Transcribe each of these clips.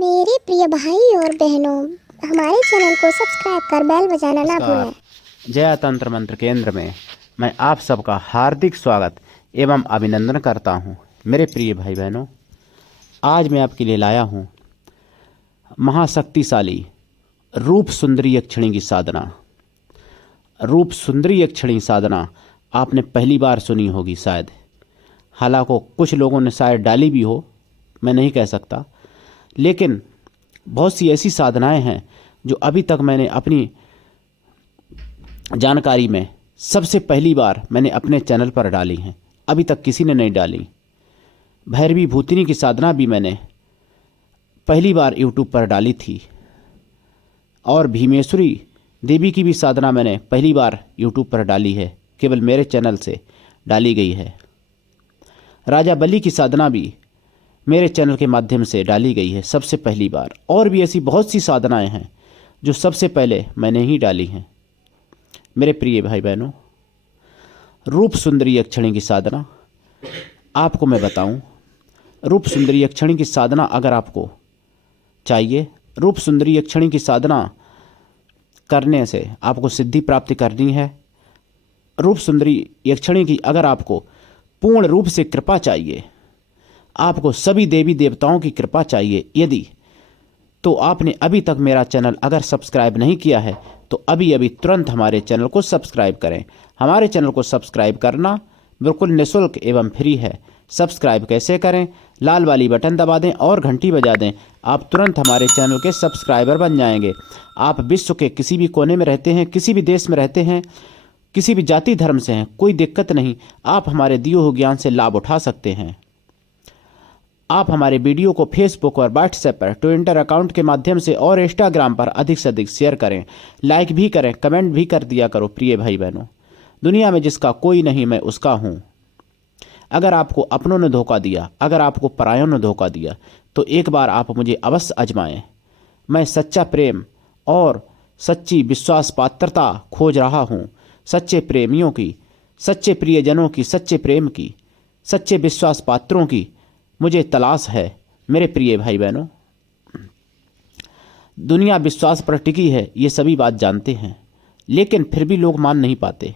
मेरे प्रिय भाई और बहनों, हमारे चैनल को सब्सक्राइब कर बेल बजाना ना भूलें। जया तंत्र मंत्र केंद्र में मैं आप सबका हार्दिक स्वागत एवं अभिनंदन करता हूं। मेरे प्रिय भाई बहनों, आज मैं आपके लिए लाया हूं महाशक्तिशाली रूप सुंदरी यक्षिणी की साधना। रूप सुंदरी यक्षिणी साधना आपने पहली बार सुनी होगी शायद, हालांकि कुछ लोगों ने शायद डाली भी हो, मैं नहीं कह सकता, लेकिन बहुत सी ऐसी साधनाएं हैं जो अभी तक मैंने अपनी जानकारी में सबसे पहली बार मैंने अपने चैनल पर डाली हैं। अभी तक किसी ने नहीं डाली। भैरवी भूतिनी की साधना भी मैंने पहली बार यूट्यूब पर डाली थी, और भीमेश्वरी देवी की भी साधना मैंने पहली बार यूट्यूब पर डाली है, केवल मेरे चैनल से डाली गई है। राजा बलि की साधना भी मेरे चैनल के माध्यम से डाली गई है सबसे पहली बार। और भी ऐसी बहुत सी साधनाएं हैं जो सबसे पहले मैंने ही डाली हैं। मेरे प्रिय भाई बहनों, रूप सुंदरी यक्षिणी की साधना आपको मैं बताऊं। रूप सुंदरी यक्षिणी की साधना अगर आपको चाहिए, रूप सुंदरी यक्षिणी की साधना करने से आपको सिद्धि प्राप्ति करनी है। रूप सुंदरी यक्षिणी की अगर आपको पूर्ण रूप से कृपा चाहिए, आपको सभी देवी देवताओं की कृपा चाहिए यदि, तो आपने अभी तक मेरा चैनल अगर सब्सक्राइब नहीं किया है तो अभी अभी तुरंत हमारे चैनल को सब्सक्राइब करें। हमारे चैनल को सब्सक्राइब करना बिल्कुल निःशुल्क एवं फ्री है। सब्सक्राइब कैसे करें? लाल वाली बटन दबा दें और घंटी बजा दें। आप तुरंत हमारे चैनल के सब्सक्राइबर बन जाएंगे। आप विश्व के किसी भी कोने में रहते हैं, किसी भी देश में रहते हैं, किसी भी जाति धर्म से हैं, कोई दिक्कत नहीं, आप हमारे दिए हुए ज्ञान से लाभ उठा सकते हैं। आप हमारे वीडियो को फेसबुक और व्हाट्सएप पर, ट्विटर अकाउंट के माध्यम से और इंस्टाग्राम पर अधिक से अधिक शेयर करें, लाइक भी करें, कमेंट भी कर दिया करो। प्रिय भाई बहनों, दुनिया में जिसका कोई नहीं मैं उसका हूँ। अगर आपको अपनों ने धोखा दिया, अगर आपको परायों ने धोखा दिया, तो एक बार आप मुझे अवश्य आजमाएं। मैं सच्चा प्रेम और सच्ची विश्वास पात्रता खोज रहा हूँ। सच्चे प्रेमियों की, सच्चे प्रियजनों की, सच्चे प्रेम की, सच्चे विश्वास पात्रों की मुझे तलाश है। मेरे प्रिय भाई बहनों, दुनिया विश्वास पर टिकी है, ये सभी बात जानते हैं, लेकिन फिर भी लोग मान नहीं पाते।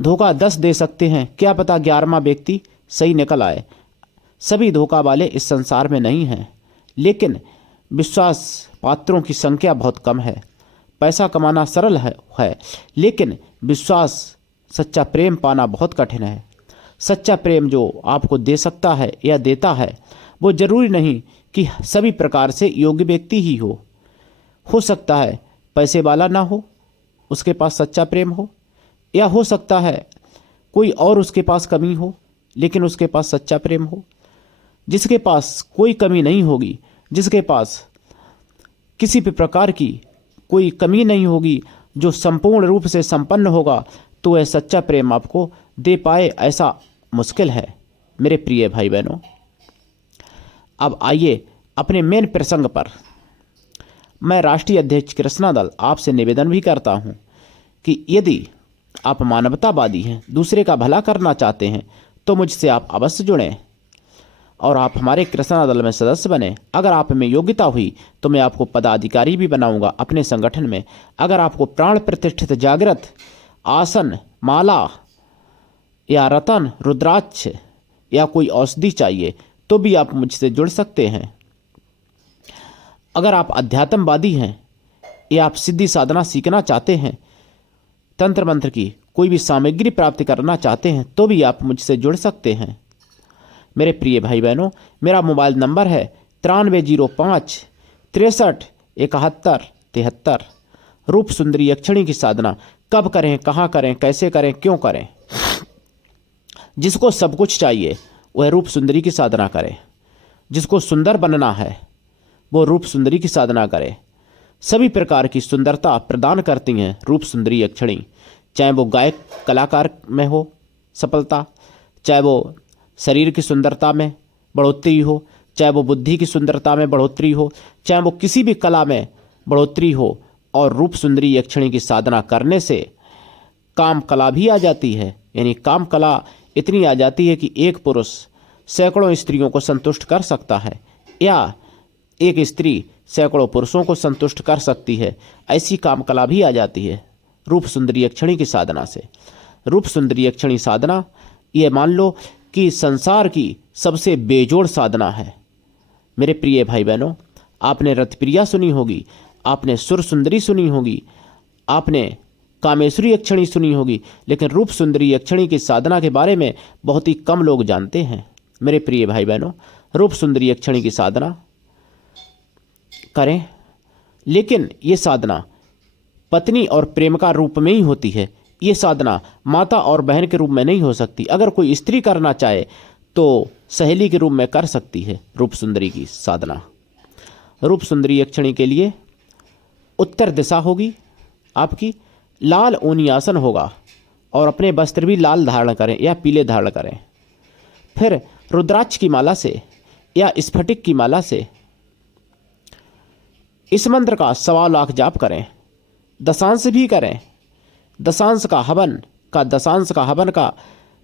धोखा 10 दे सकते हैं, क्या पता 11वां व्यक्ति सही निकल आए। सभी धोखा वाले इस संसार में नहीं हैं, लेकिन विश्वास पात्रों की संख्या बहुत कम है। पैसा कमाना सरल है, लेकिन विश्वास, सच्चा प्रेम पाना बहुत कठिन है। सच्चा प्रेम जो आपको दे सकता है या देता है, वो जरूरी नहीं कि सभी प्रकार से योग्य व्यक्ति ही हो सकता है पैसे वाला ना हो, उसके पास सच्चा प्रेम हो, या हो सकता है कोई और उसके पास कमी हो लेकिन उसके पास सच्चा प्रेम हो। जिसके पास कोई कमी नहीं होगी, जिसके पास किसी भी प्रकार की कोई कमी नहीं होगी, जो संपूर्ण रूप से संपन्न होगा, तो वह सच्चा प्रेम आपको दे पाए ऐसा मुश्किल है। मेरे प्रिय भाई बहनों, अब आइए अपने मेन प्रसंग पर। मैं राष्ट्रीय अध्यक्ष कृष्णा दल आपसे निवेदन भी करता हूं कि यदि आप मानवतावादी हैं, दूसरे का भला करना चाहते हैं, तो मुझसे आप अवश्य जुड़ें और आप हमारे कृष्णा दल में सदस्य बने। अगर आप में योग्यता हुई तो मैं आपको पदाधिकारी भी बनाऊंगा अपने संगठन में। अगर आपको प्राण प्रतिष्ठित जागृत आसन, माला या रतन, रुद्राक्ष या कोई औषधि चाहिए तो भी आप मुझसे जुड़ सकते हैं। अगर आप अध्यात्मवादी हैं या आप सिद्धि साधना सीखना चाहते हैं, तंत्र मंत्र की कोई भी सामग्री प्राप्त करना चाहते हैं, तो भी आप मुझसे जुड़ सकते हैं। मेरे प्रिय भाई बहनों, मेरा मोबाइल नंबर है 9305 63 71 73। रूप सुंदरी यक्षिणी की साधना कब करें, कहाँ करें, कैसे करें, क्यों करें? जिसको सब कुछ चाहिए वह रूप सुंदरी की साधना करे। जिसको सुंदर बनना है वो रूप सुंदरी की साधना करे। सभी प्रकार की सुंदरता प्रदान करती हैं रूप सुंदरी यक्षिणी। चाहे वो गायक कलाकार में हो सफलता, चाहे वो शरीर की सुंदरता में बढ़ोतरी हो, चाहे वो बुद्धि की सुंदरता में बढ़ोतरी हो, चाहे वो किसी भी कला में बढ़ोतरी हो। और रूप सुंदरी यक्षिणी की साधना करने से काम कला भी आ जाती है। यानी काम कला इतनी आ जाती है कि एक पुरुष सैकड़ों स्त्रियों को संतुष्ट कर सकता है, या एक स्त्री सैकड़ों पुरुषों को संतुष्ट कर सकती है, ऐसी कामकला भी आ जाती है रूप सुंदरी यक्षिणी की साधना से। रूप सुंदरी यक्षिणी साधना ये मान लो कि संसार की सबसे बेजोड़ साधना है। मेरे प्रिय भाई बहनों, आपने रथप्रिया सुनी होगी, आपने सुर सुंदरी सुनी होगी, आपने कामेश्वरी यक्षिणी सुनी होगी, लेकिन रूप सुंदरी यक्षिणी की साधना के बारे में बहुत ही कम लोग जानते हैं। मेरे प्रिय भाई बहनों, रूप सुंदरी यक्षिणी की साधना करें, लेकिन ये साधना पत्नी और प्रेमिका रूप में ही होती है। ये साधना माता और बहन के रूप में नहीं हो सकती। अगर कोई स्त्री करना चाहे तो सहेली के रूप में कर सकती है रूप सुंदरी की साधना। रूप सुंदरी यक्षिणी के लिए उत्तर दिशा होगी आपकी, लाल ऊनी आसन होगा और अपने वस्त्र भी लाल धारण करें या पीले धारण करें। फिर रुद्राक्ष की माला से या स्फटिक की माला से इस मंत्र का 1.25 लाख जाप करें। दशांश भी करें, दशांश का हवन का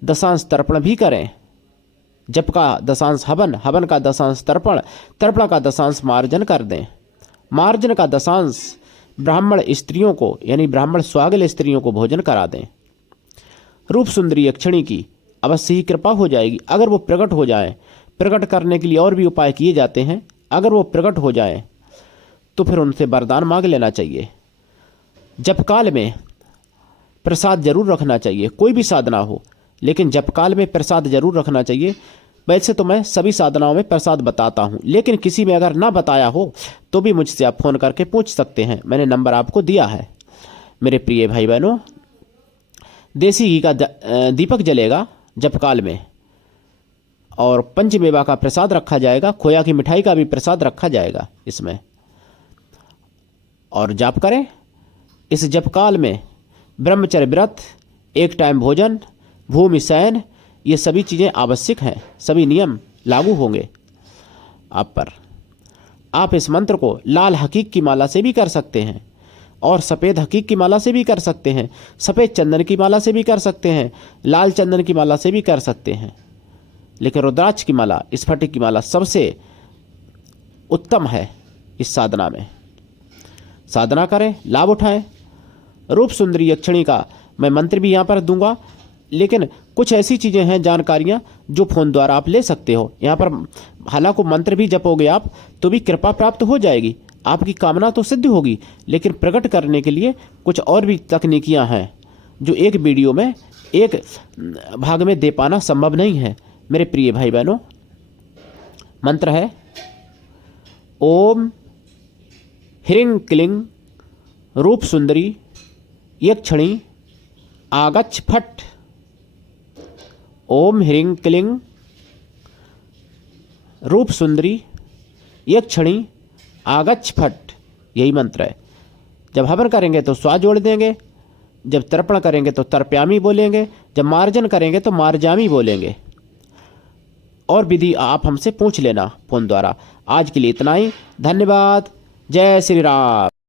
दशांश तर्पण भी करें। जप का दशांश हवन, हवन का दशांश तर्पण, तर्पण का दशांश मार्जन कर दें। मार्जन का दशांश ब्राह्मण स्त्रियों को यानी ब्राह्मण स्वागल स्त्रियों को भोजन करा दें। रूप सुंदरी यक्षिणी की अवश्य ही कृपा हो जाएगी। अगर वो प्रकट हो जाए, प्रकट करने के लिए और भी उपाय किए जाते हैं, अगर वो प्रकट हो जाए तो फिर उनसे वरदान मांग लेना चाहिए। जपकाल में प्रसाद जरूर रखना चाहिए, कोई भी साधना हो, लेकिन जपकाल में प्रसाद जरूर रखना चाहिए। वैसे तो मैं सभी साधनाओं में प्रसाद बताता हूँ, लेकिन किसी में अगर ना बताया हो तो भी मुझसे आप फ़ोन करके पूछ सकते हैं, मैंने नंबर आपको दिया है। मेरे प्रिय भाई बहनों, देसी घी का दीपक जलेगा जपकाल में और पंचमेवा का प्रसाद रखा जाएगा, खोया की मिठाई का भी प्रसाद रखा जाएगा इसमें। और जाप करें। इस जपकाल में ब्रह्मचर्य व्रत, एक टाइम भोजन, भूमि शयन, ये सभी चीज़ें आवश्यक हैं, सभी नियम लागू होंगे आप पर। आप इस मंत्र को लाल हकीक की माला से भी कर सकते हैं और सफ़ेद हकीक की माला से भी कर सकते हैं, सफ़ेद चंदन की माला से भी कर सकते हैं, लाल चंदन की माला से भी कर सकते हैं, लेकिन रुद्राक्ष की माला, स्फटिक की माला सबसे उत्तम है इस साधना में। साधना करें, लाभ उठाएं। रूप सुंदरी यक्षिणी का मैं मंत्र भी यहाँ पर दूंगा, लेकिन कुछ ऐसी चीज़ें हैं, जानकारियाँ जो फ़ोन द्वारा आप ले सकते हो यहाँ पर। हालांकि मंत्र भी जपोगे आप तो भी कृपा प्राप्त हो जाएगी, आपकी कामना तो सिद्ध होगी, लेकिन प्रकट करने के लिए कुछ और भी तकनीकियाँ हैं जो एक वीडियो में एक भाग में दे पाना संभव नहीं है। मेरे प्रिय भाई बहनों, मंत्र है ओम ह्रीं क्लीं रूप सुंदरी यक्षिणी आगच्छ फट। ओम ह्रीं क्लीं रूप सुंदरी यक्षिणी आगच्छ फट, यही मंत्र है। जब हवन करेंगे तो स्वा जोड़ देंगे, जब तर्पण करेंगे तो तर्प्यामी बोलेंगे, जब मार्जन करेंगे तो मार्जामी बोलेंगे। और विधि आप हमसे पूछ लेना फोन द्वारा। आज के लिए इतना ही, धन्यवाद। जय श्री राम।